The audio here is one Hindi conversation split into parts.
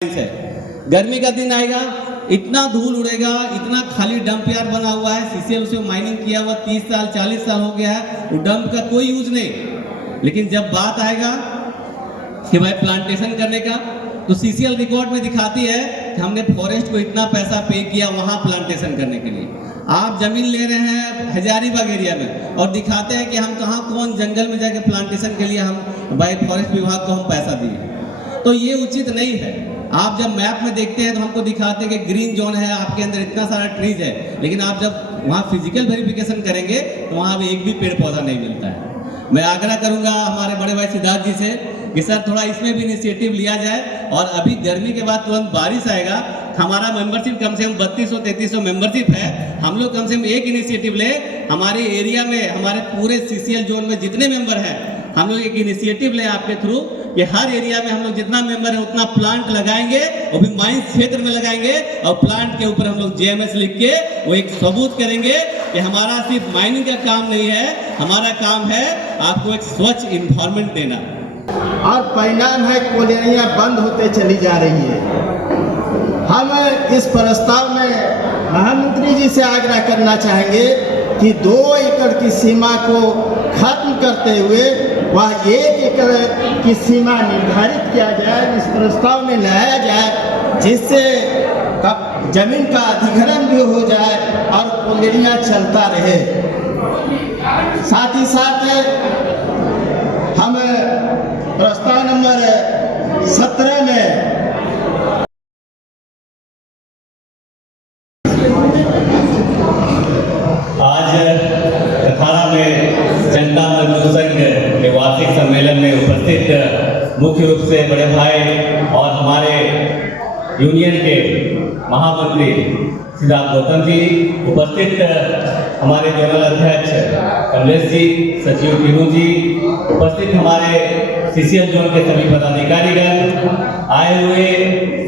है। गर्मी का दिन आएगा, इतना धूल उड़ेगा, इतना खाली डंप यार्ड बना हुआ है। सीसीएल से माइनिंग किया हुआ 30 साल 40 साल हो गया है, वो डंप का कोई यूज नहीं। लेकिन जब बात आएगा कि भाई प्लांटेशन करने का, तो सीसीएल रिकॉर्ड में दिखाती है कि हमने फॉरेस्ट को इतना पैसा पे किया वहां प्लांटेशन करने के लिए। आप जमीन ले रहे हैं हजारीबाग एरिया में और दिखाते हैं कि हम कहाँ कौन जंगल में जाके प्लांटेशन के लिए हम भाई फॉरेस्ट विभाग को हम पैसा दिए। तो ये उचित नहीं है। आप जब मैप में देखते हैं तो हमको दिखाते हैं कि ग्रीन जोन है, आपके अंदर इतना सारा ट्रीज है, लेकिन आप जब वहाँ फिजिकल वेरिफिकेशन करेंगे तो वहाँ एक भी पेड़ पौधा नहीं मिलता है। मैं आग्रह करूंगा हमारे बड़े भाई सिद्धार्थ जी से कि सर थोड़ा इसमें भी इनिशिएटिव लिया जाए। और अभी गर्मी के बाद तुरंत बारिश आएगा, हमारा मेंबरशिप कम से कम 3200-3300 मेंबरशिप है। हम लोग कम से कम एक इनिशिएटिव ले, हमारे एरिया में हमारे पूरे सीसीएल जोन में जितने मेंबर हैं, हम लोग एक इनिशिएटिव लें आपके थ्रू कि हर एरिया में हम लोग जितना मेंबर है उतना प्लांट लगाएंगे, वो भी माइंस क्षेत्र में लगाएंगे। और प्लांट के ऊपर हम लोग जेएमएस लिख के वो एक सबूत करेंगे कि हमारा सिर्फ माइनिंग का काम नहीं है, हमारा काम है आपको एक स्वच्छ इन्वायरमेंट देना। और परिणाम है कॉलोनियां बंद होते चली जा रही है। हम इस प्रस्ताव में महामंत्री जी से आग्रह करना चाहेंगे कि 2 एकड़ की सीमा को खत्म करते हुए वह 1 एकड़ की सीमा निर्धारित किया जाए, इस प्रस्ताव में लाया जाए, जिससे जमीन का अधिग्रहण भी हो जाए और कॉलोनियां चलता रहे। साथ ही साथ हम प्रस्ताव नंबर 17 में आज अखाड़ा में जनता मजदूर संघ के वार्षिक सम्मेलन में उपस्थित मुख्य रूप से बड़े भाई और हमारे यूनियन के महामंत्री सिद्धार्थ गौतम जी, उपस्थित हमारे जोनल अध्यक्ष कमलेश जी, सचिव टीनू जी, उपस्थित हमारे सीसीएल जोन के सभी पदाधिकारीगण, आए हुए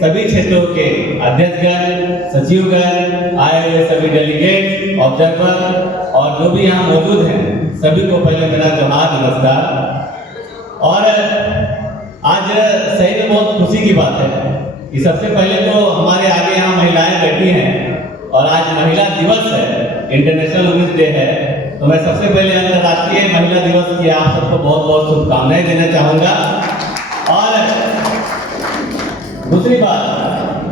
सभी क्षेत्रों के अध्यक्षगण, सचिवगण, आए हुए सभी डेलीगेट, ऑब्जर्वर और जो भी यहाँ मौजूद हैं, सभी को पहले मेरा जोहार, नमस्कार। और आज सही में बहुत खुशी की बात है कि सबसे पहले तो हमारे आगे यहाँ महिलाएं बैठी हैं और आज महिला दिवस है, इंटरनेशनल वुमेन्स डे है। तो मैं सबसे पहले अंतर्राष्ट्रीय महिला दिवस की आप सबको बहुत बहुत शुभकामनाएं देना चाहूँगा। और दूसरी बात,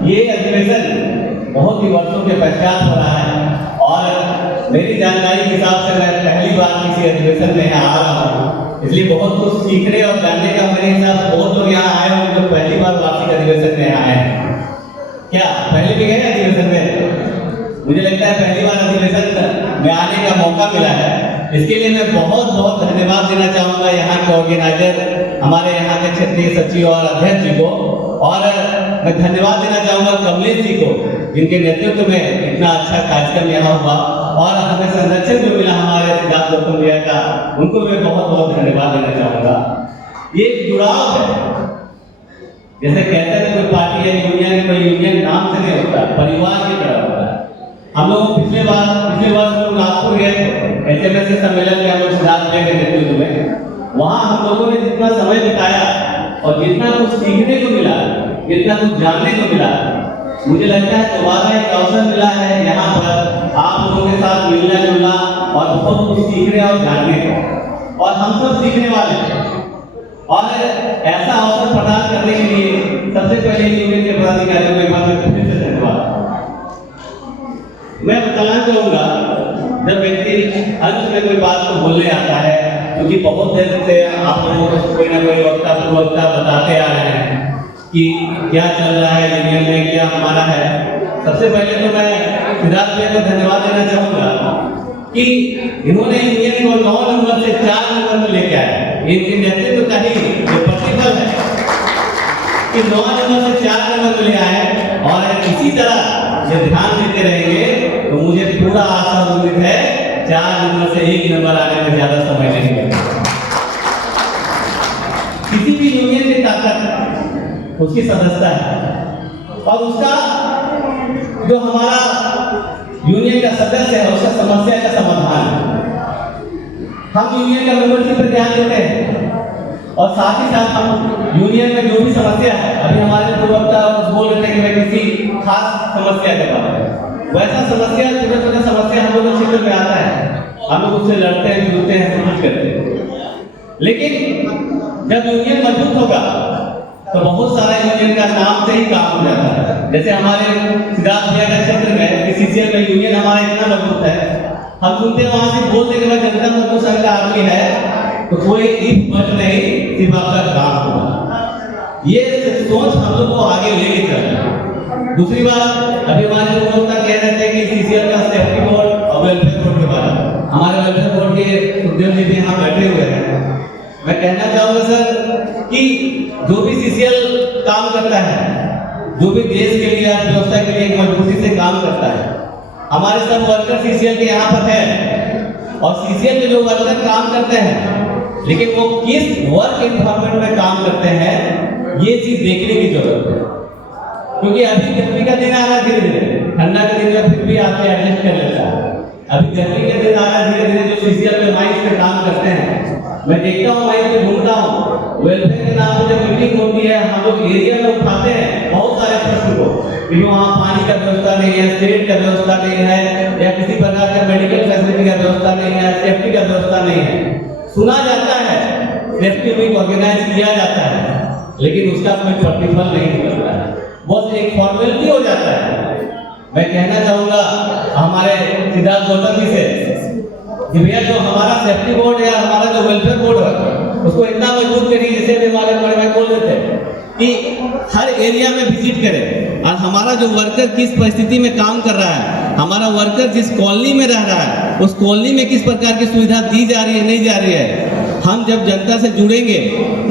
ये अधिवेशन बहुत ही वर्षों के पश्चात हो रहा है और मेरी जानकारी के हिसाब से मैं पहली बार किसी अधिवेशन में यहाँ आ रहा हूँ, इसलिए बहुत कुछ सीखने और जानने का मेरे हिसाब से बहुत लोग यहाँ आए होंगे जो पहली बार वार्षिक अधिवेशन में यहाँ आए हैं। क्या पहले भी गए अधिवेशन में? मुझे लगता है पहली बार अधिवेशन में आने का मौका मिला है। इसके लिए मैं बहुत बहुत धन्यवाद देना चाहूँगा यहाँ के ऑर्गेनाइजर, हमारे यहाँ के क्षेत्रीय सचिव और अध्यक्ष जी को। और मैं धन्यवाद देना चाहूँगा कमलेश जी को, जिनके नेतृत्व में इतना अच्छा कार्यक्रम यहाँ हुआ और हमें संरक्षण जो मिला हमारे सिद्धार्थ गौतम भैया का, उनको मैं बहुत बहुत धन्यवाद देना चाहूँगा। ये जुड़ाव है, जैसे कहते हैं कोई पार्टी या यूनियन, कोई यूनियन नाम से नहीं होता, परिवार की तरह होता है। हम लोग पिछले बार लोग नागपुर गए थे एचएमएस के सम्मेलन में, हम लोग सिद्धार्थ भैया के नेतृत्व में। वहाँ हम लोगों ने जितना समय बिताया और जितना कुछ सीखने को मिला, जितना कुछ जानने को मिला, मुझे लगता है दोबारा एक अवसर मिला है यहाँ पर आप लोगों के साथ मिलना जुलना और बहुत कुछ सीखने और जानने का। और हम सब सीखने वाले हैं और ऐसा अवसर प्रदान करने के लिए सबसे पहले यूनियन के पदाधिकारियों को एक बार फिर से धन्यवाद। मैं बताना चाहूँगा, जब व्यक्ति अंत में कोई बात को बोलने आता है, क्योंकि बहुत देर से आप लोगों को कोई ना कोई वक्ता बताते आ रहे हैं कि क्या चल रहा है यूनियन में, क्या हमारा है। सबसे पहले तो मैं सिद्धार्थ भैया को धन्यवाद देना चाहूँगा कि इन्होंने यूनियन को 9 नंबर से 4 नंबर में लेके आए। इनके नेतृत्व का ही जो प्रतिफल है कि 9 नंबर से 4 नंबर में ले आए। और इसी तरह जब ध्यान देते रहेंगे तो मुझे पूरा आशा उम्मीद है 4 नंबर से 1 नंबर आने में ज्यादा समय नहीं लगेगा। किसी भी यूनियन की ताकत उसकी सदस्यता है और उसका जो हमारा यूनियन का सदस्य है उसका समस्या का समाधान है। हम यूनियन का मेंबरशिप पर ध्यान देते हैं और साथ ही साथ हम यूनियन में जो भी समस्या है, अभी हमारे पूर्ववक्ता बोल रहे थे कि मैं किसी खास समस्या के बारे में, वैसा समस्या छोटा छोटा समस्या हम लोग के क्षेत्र में आता है, हम लोग उससे लड़ते हैं, जुड़ते हैं, समझ करते हैं। लेकिन जब यूनियन मजबूत होगा तो बहुत सारा यूनियन का नाम से ही काम हो जाता है। जैसे हमारे सिद्धार्थ भैया के क्षेत्र में सीसीएल में यूनियन हमारा इतना मजबूत है, हम सुनते हैं वहां से बोलते कि जनता मजदूर संघ का आदमी है तो कोई इफ बट नहीं, सिर्फ आपका काम होगा। ये सोच हम लोग को आगे लेके चलना। दूसरी बात, अभी हमारे लोग कह रहे थे कि सीसीएल का सेफ्टी बोर्ड और वेलफेयर बोर्ड के बारे में, हमारे वेलफेयर बोर्ड के सुखदेव जी भी यहाँ बैठे हुए हैं। मैं कहना चाहूंगा सर कि जो भी सीसीएल काम करता है, जो भी देश के लिए, अर्थव्यवस्था के लिए एक मजबूती से काम करता है, हमारे सब वर्कर सीसीएल के यहाँ पर है और सीसीएल के जो वर्कर काम करते हैं, लेकिन वो किस वर्क एनवायरनमेंट में काम करते हैं, ये चीज देखने की जरूरत है। क्योंकि अभी गर्मी का दिन आ रहा है, धीरे धीरे ठंडा के दिन में फिर भी आके एडजस्ट कर लेता है। अभी गर्मी के दिन आ रहा है, धीरे धीरे जो सीसीएल में माइंस पे काम करते हैं, मैं देखता हूँ, माइंस पे घूमता हूँ, वेलफेयर के नाम पर जब मीटिंग होती है, हम लोग एरिया में उठाते हैं बहुत सारे प्रश्न को कि वहाँ पानी का व्यवस्था नहीं है, स्टेट का व्यवस्था नहीं है, या किसी प्रकार का मेडिकल फैसिलिटी का व्यवस्था नहीं है, सेफ्टी का व्यवस्था नहीं है। सुना जाता है, सेफ्टी वीक ऑर्गेनाइज किया जाता है, लेकिन उसका कोई प्रतिफल नहीं निकलता है, बस एक फॉर्मेलिटी हो जाता है। मैं कहना चाहूंगा हमारे सिद्धार्थ गौतम जी से कि भैया जो हमारा सेफ्टी बोर्ड या हमारा जो वेलफेयर बोर्ड है, उसको इतना मजबूत करिए, जैसे भी हमारे बड़े भाई बोल रहे थे कि हर एरिया में विजिट करें और हमारा जो वर्कर किस परिस्थिति में काम कर रहा है, हमारा वर्कर जिस कॉलोनी में रह रहा है, उस कॉलोनी में किस प्रकार की सुविधा दी जा रही है, नहीं जा रही है। हम जब जनता से जुड़ेंगे,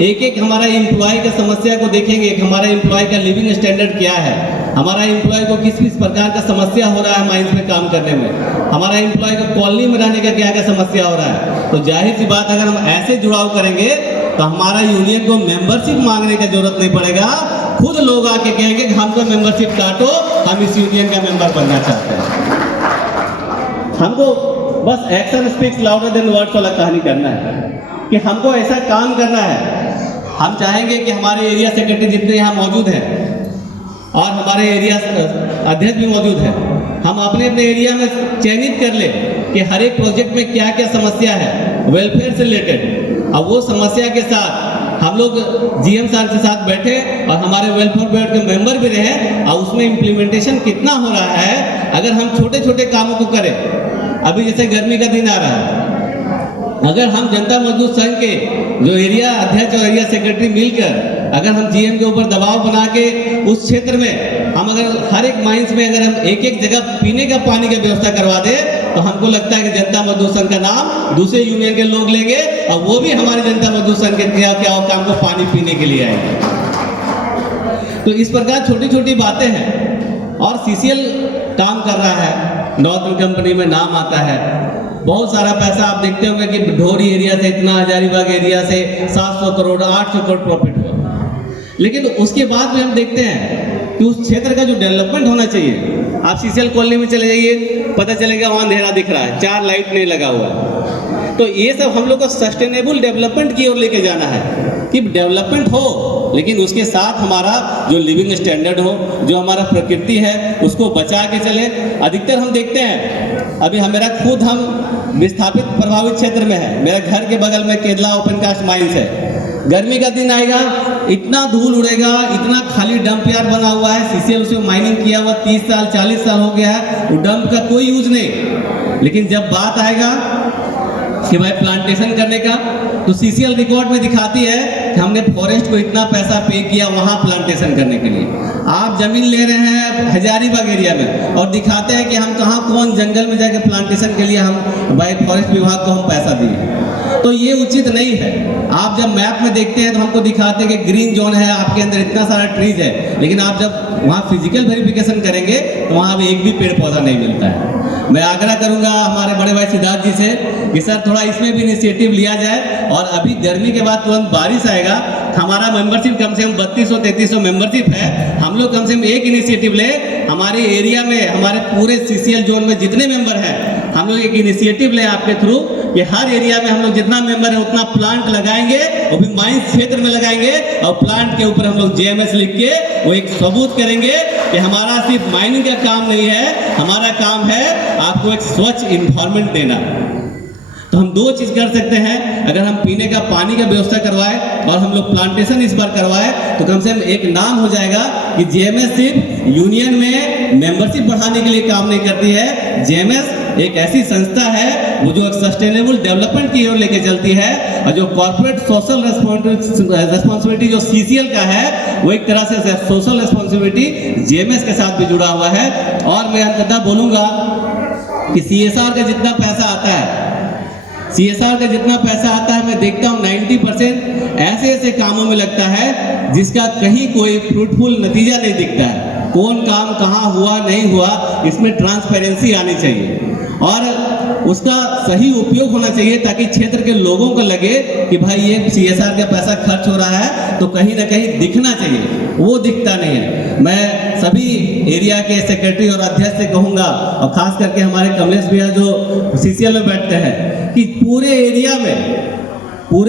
एक एक हमारा एम्प्लॉय का समस्या को देखेंगे, हमारा एम्प्लॉय का लिविंग स्टैंडर्ड क्या है, हमारा एम्प्लॉय को किस किस प्रकार का समस्या हो रहा है माइंस में काम करने में, हमारा एम्प्लॉय को कॉलोनी में रहने का क्या क्या समस्या हो रहा है, तो जाहिर सी बात अगर हम ऐसे जुड़ाव करेंगे तो हमारा यूनियन को मेंबरशिप मांगने की जरूरत नहीं पड़ेगा, खुद लोग आके कहेंगे कि हमको मेंबरशिप काटो, हम इस यूनियन का मेंबर बनना चाहते हैं। हमको बस action speaks louder than words वाला कहानी करना है कि हमको ऐसा काम करना है। हम चाहेंगे कि हमारे एरिया सेक्रेटरी जितने यहाँ मौजूद हैं और हमारे एरिया अध्यक्ष भी मौजूद है, हम अपने अपने एरिया में चयनित कर ले कि हर एक प्रोजेक्ट में क्या क्या समस्या है वेलफेयर से रिलेटेड, और वो समस्या के साथ हम लोग जीएम साहब के साथ बैठे और हमारे वेलफेयर बोर्ड के मेंबर भी रहे और उसमें इम्प्लीमेंटेशन कितना हो रहा है। अगर हम छोटे छोटे कामों को करें, अभी जैसे गर्मी का दिन आ रहा है, अगर हम जनता मजदूर संघ के जो एरिया अध्यक्ष और एरिया सेक्रेटरी मिलकर अगर हम जीएम के ऊपर दबाव बना के उस क्षेत्र में हम अगर हर एक माइंस में अगर हम एक एक जगह पीने का पानी की व्यवस्था करवा दे, तो हमको लगता है कि जनता मजदूर संघ का नाम दूसरे यूनियन के लोग लेंगे और वो भी हमारी जनता मजदूर संघ के क्या काम को पानी पीने के लिए आएंगे। तो इस प्रकार छोटी छोटी बातें हैं और सीसीएल काम कर रहा है, नॉर्थ कंपनी में नाम आता है, बहुत सारा पैसा आप देखते होंगे कि ढोरी एरिया से इतना, हजारीबाग एरिया से 700 करोड़ 800 करोड़ प्रॉफिट हुआ। लेकिन तो उसके बाद में हम देखते हैं कि उस क्षेत्र का जो डेवलपमेंट होना चाहिए, आप सीसीएल कॉलोनी में चले जाइए, पता चलेगा वहाँ अंधेरा दिख रहा है, 4 लाइट नहीं लगा हुआ है। तो ये सब हम लोग को सस्टेनेबल डेवलपमेंट की ओर लेके जाना है कि डेवलपमेंट हो, लेकिन उसके साथ हमारा जो लिविंग स्टैंडर्ड हो, जो हमारा प्रकृति है उसको बचा के चले। अधिकतर हम देखते हैं, अभी मेरा खुद हम विस्थापित प्रभावित क्षेत्र में है, मेरे घर के बगल में केदला ओपन कास्ट माइंस है। गर्मी का दिन आएगा, इतना धूल उड़ेगा, इतना खाली डंप यार्ड बना हुआ है, सीसीएल उसमें माइनिंग किया हुआ 30 साल 40 साल हो गया है, वो डंप का कोई यूज नहीं। लेकिन जब बात आएगा कि भाई प्लांटेशन करने का, तो सीसीएल रिकॉर्ड में दिखाती है कि हमने फॉरेस्ट को इतना पैसा पे किया वहाँ प्लांटेशन करने के लिए। आप जमीन ले रहे हैं हजारीबाग एरिया में और दिखाते हैं कि हम कहाँ कौन जंगल में जाके प्लांटेशन के लिए हम भाई फॉरेस्ट विभाग को हम पैसा दिए, तो ये उचित नहीं है। आप जब मैप में देखते हैं तो हमको दिखाते हैं कि ग्रीन जोन है, आपके अंदर इतना सारा ट्रीज है, लेकिन आप जब वहाँ फिजिकल वेरिफिकेशन करेंगे तो वहाँ एक भी पेड़ पौधा नहीं मिलता है। मैं आग्रह करूंगा हमारे बड़े भाई सिद्धार्थ जी से कि सर थोड़ा इसमें भी इनिशिएटिव लिया जाए, और अभी गर्मी के बाद तुरंत बारिश आएगा, हमारा मेंबरशिप कम से कम 3200-3300 मेंबरशिप है, हम लोग कम से कम एक इनिशिएटिव ले, हमारे एरिया में हमारे पूरे सीसीएल जोन में जितने मेंबर हैं हम हम लोग एक इनिशिएटिव लें आपके थ्रू कि हर एरिया में हम लोग जितना मेंबर है उतना प्लांट लगाएंगे, वो भी माइंस क्षेत्र में लगाएंगे, और प्लांट के ऊपर हम लोग JMS लिख के वो एक सबूत करेंगे कि हमारा सिर्फ माइनिंग का काम नहीं है, हमारा काम है आपको एक स्वच्छ इन्वायरमेंट देना। तो हम दो चीज कर सकते हैं, अगर हम पीने का पानी का व्यवस्था करवाए और हम लोग प्लांटेशन इस बार करवाए तो कम से कम एक नाम हो जाएगा कि JMS सिर्फ यूनियन में मेंबरशिप बढ़ाने के लिए काम नहीं करती है। JMS एक ऐसी संस्था है वो जो सस्टेनेबल डेवलपमेंट की ओर लेके चलती है, और जो कॉर्पोरेट सोशल रेस्पॉन्सिबिलिटी जो CCL का है वो एक तरह से सोशल रेस्पॉन्सिबिलिटी JMS के साथ भी जुड़ा हुआ है। और मैं अंततः बोलूंगा कि CSR का जितना पैसा आता है, CSR का जितना पैसा आता है, मैं देखता हूँ 90% ऐसे ऐसे कामों में लगता है जिसका कहीं कोई फ्रूटफुल नतीजा नहीं दिखता है। कौन काम कहाँ हुआ नहीं हुआ, इसमें ट्रांसपेरेंसी आनी चाहिए और उसका सही उपयोग होना चाहिए, ताकि क्षेत्र के लोगों को लगे कि भाई ये CSR का पैसा खर्च हो रहा है तो कहीं ना कहीं दिखना चाहिए, वो दिखता नहीं है। मैं सभी एरिया के सेक्रेटरी और अध्यक्ष से कहूँगा, और खास करके हमारे कमलेश भैया जो CCL में बैठते हैं, कि पूरे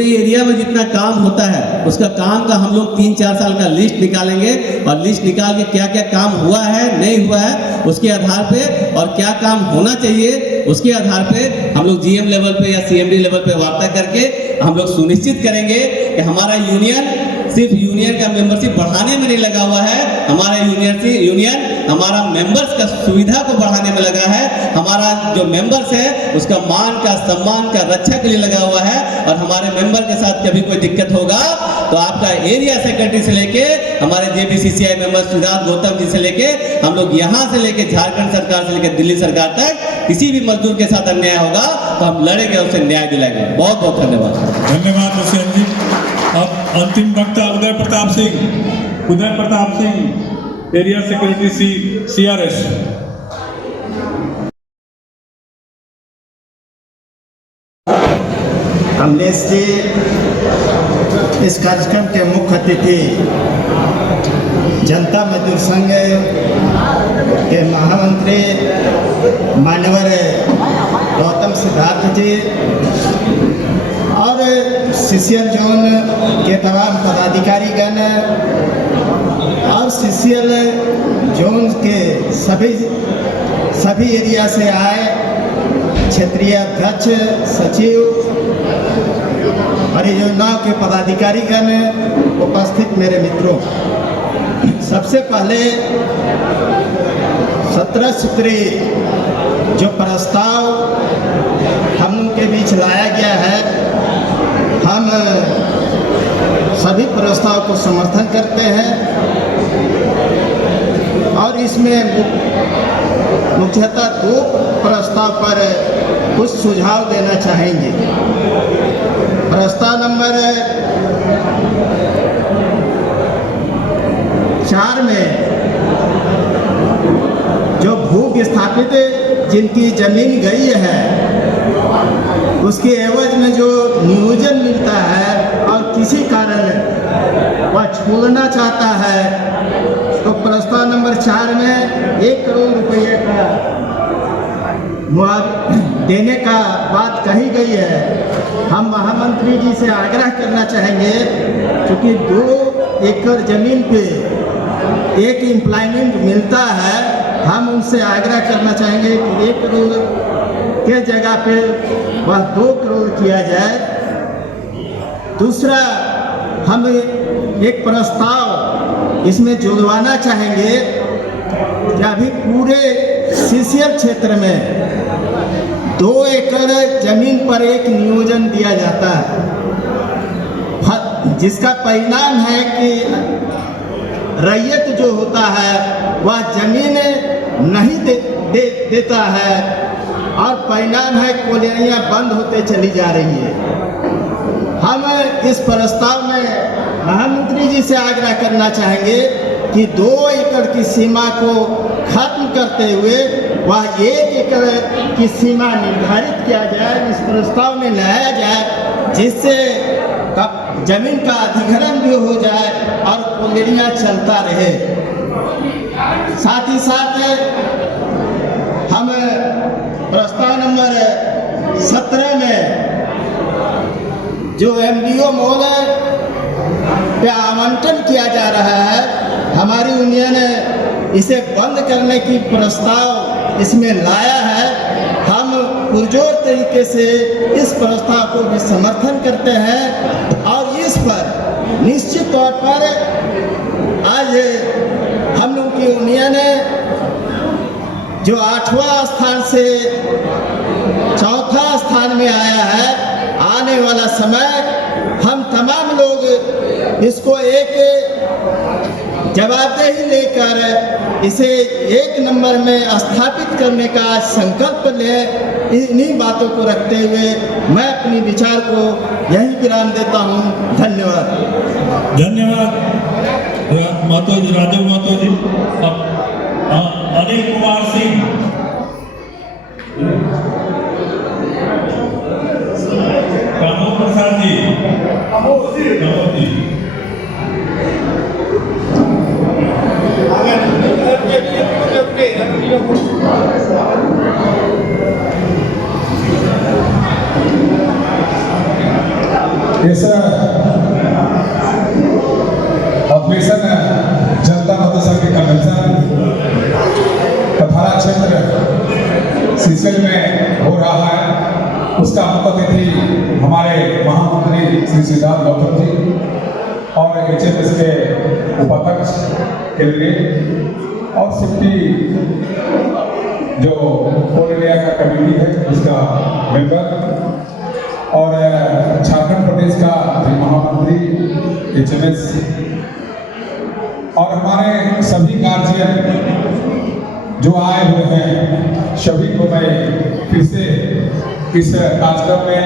एरिया में जितना काम होता है उसका काम का हम लोग 3-4 साल का लिस्ट निकालेंगे, और लिस्ट निकाल के क्या क्या काम हुआ है नहीं हुआ है उसके आधार पे, और क्या काम होना चाहिए उसके आधार पे हम लोग GM लेवल पे या CMD लेवल पे वार्ता करके हम लोग सुनिश्चित करेंगे कि हमारा यूनियन सिर्फ यूनियन का मेंबरशिप बढ़ाने में नहीं लगा हुआ है, हमारा यूनियन हमारा मेंबर्स का सुविधा को बढ़ाने में लगा है, हमारा जो मेंबर्स है उसका मान का सम्मान का रक्षा के लिए लगा हुआ है। और हमारे मेंबर के साथ कभी कोई दिक्कत होगा तो आपका एरिया सेक्रेटरी से लेके हमारे JBCCI मेंबर सिद्धार्थ गौतम जी से लेके हम लोग यहाँ से लेके झारखंड सरकार से लेके दिल्ली सरकार तक किसी भी मजदूर के साथ अन्याय होगा तो हम लड़ेंगे, उसे न्याय दिलाएंगे। बहुत बहुत धन्यवाद। धन्यवाद हुसैन जी। अब अंतिम वक्ता Uday Pratap Singh area secretary CRS। Kamlesh ji इस कार्यक्रम के मुख्य अतिथि जनता मजदूर संघ के महामंत्री मान्यवर गौतम सिद्धार्थ जी और CCL जोन के तमाम पदाधिकारीगण और CCL जोन के सभी एरिया से आए क्षेत्रीय अध्यक्ष, सचिव, परियोजनाओं के पदाधिकारीगण, उपस्थित मेरे मित्रों, सबसे पहले 17 सूत्री जो प्रस्ताव हम लोग के बीच लाया गया है, हम सभी प्रस्ताव को समर्थन करते हैं और इसमें मुख्यतः 2 प्रस्ताव पर कुछ सुझाव देना चाहेंगे। प्रस्ताव नंबर 4 में जो भू विस्थापित जिनकी जमीन गई है उसके एवज में जो नियोजन मिलता है और किसी कारण वह छोड़ना चाहता है तो प्रस्ताव नंबर 4 में 1 करोड़ रुपये का मुआवजा देने का बात कही गई है। हम महामंत्री जी से आग्रह करना चाहेंगे, क्योंकि 2 एकड़ जमीन पे एक एम्प्लॉयमेंट मिलता है, हम उनसे आग्रह करना चाहेंगे कि 1 करोड़ के जगह पे वह 2 करोड़ किया जाए। दूसरा, हम एक प्रस्ताव इसमें जुड़वाना चाहेंगे कि अभी पूरे CCL क्षेत्र में 2 एकड़ जमीन पर एक नियोजन दिया जाता है, जिसका परिणाम है कि रैयत जो होता है वह जमीन नहीं देता है और परिणाम है कॉलोनियाँ बंद होते चली जा रही है। हम इस प्रस्ताव में महामंत्री जी से आग्रह करना चाहेंगे कि 2 एकड़ की सीमा को खत्म करते हुए वह 1 एकड़ की सीमा निर्धारित किया जाए, इस प्रस्ताव में लाया जाए, जिससे जमीन का अधिग्रहण भी हो जाए और कॉलोनियाँ चलता रहे। साथ ही साथ हम प्रस्ताव नंबर जो MDO महोदय पे आवंटन किया जा रहा है, हमारी यूनियन इसे बंद करने की प्रस्ताव इसमें लाया है। हम पुरजोर तरीके से इस प्रस्ताव को भी समर्थन करते हैं और इस पर निश्चित तौर पर आज हम लोग की यूनियन जो 8वां स्थान से 4था स्थान में आया है, आने वाला समय हम तमाम लोग इसको एक जवाबदेही लेकर इसे 1 नंबर में स्थापित करने का संकल्प लें। इन्हीं बातों को रखते हुए मैं अपनी विचार को यही विराम देता हूँ। धन्यवाद। धन्यवाद महतो जी, राजू महतो जी। अब अनिल कुमार सिंह, प्रमोद प्रसाद जी, प्रमोद जी। इस ऑपरेशन जनता मदरसा के कन्वेंशन कथारा क्षेत्र सीसगंज में हो रहा है। उसका मुख्य अतिथि हमारे महामंत्री श्री सिद्धार्थ गौतम जी और HMS के उपाध्यक्ष केंद्रीय और सिफ्टी जो कोल इंडिया का कमेटी है उसका मेंबर और झारखंड प्रदेश का महामंत्री HMS और हमारे सभी गार्जियन जो आए हुए हैं, सभी को मैं फिर से इस कार्यक्रम में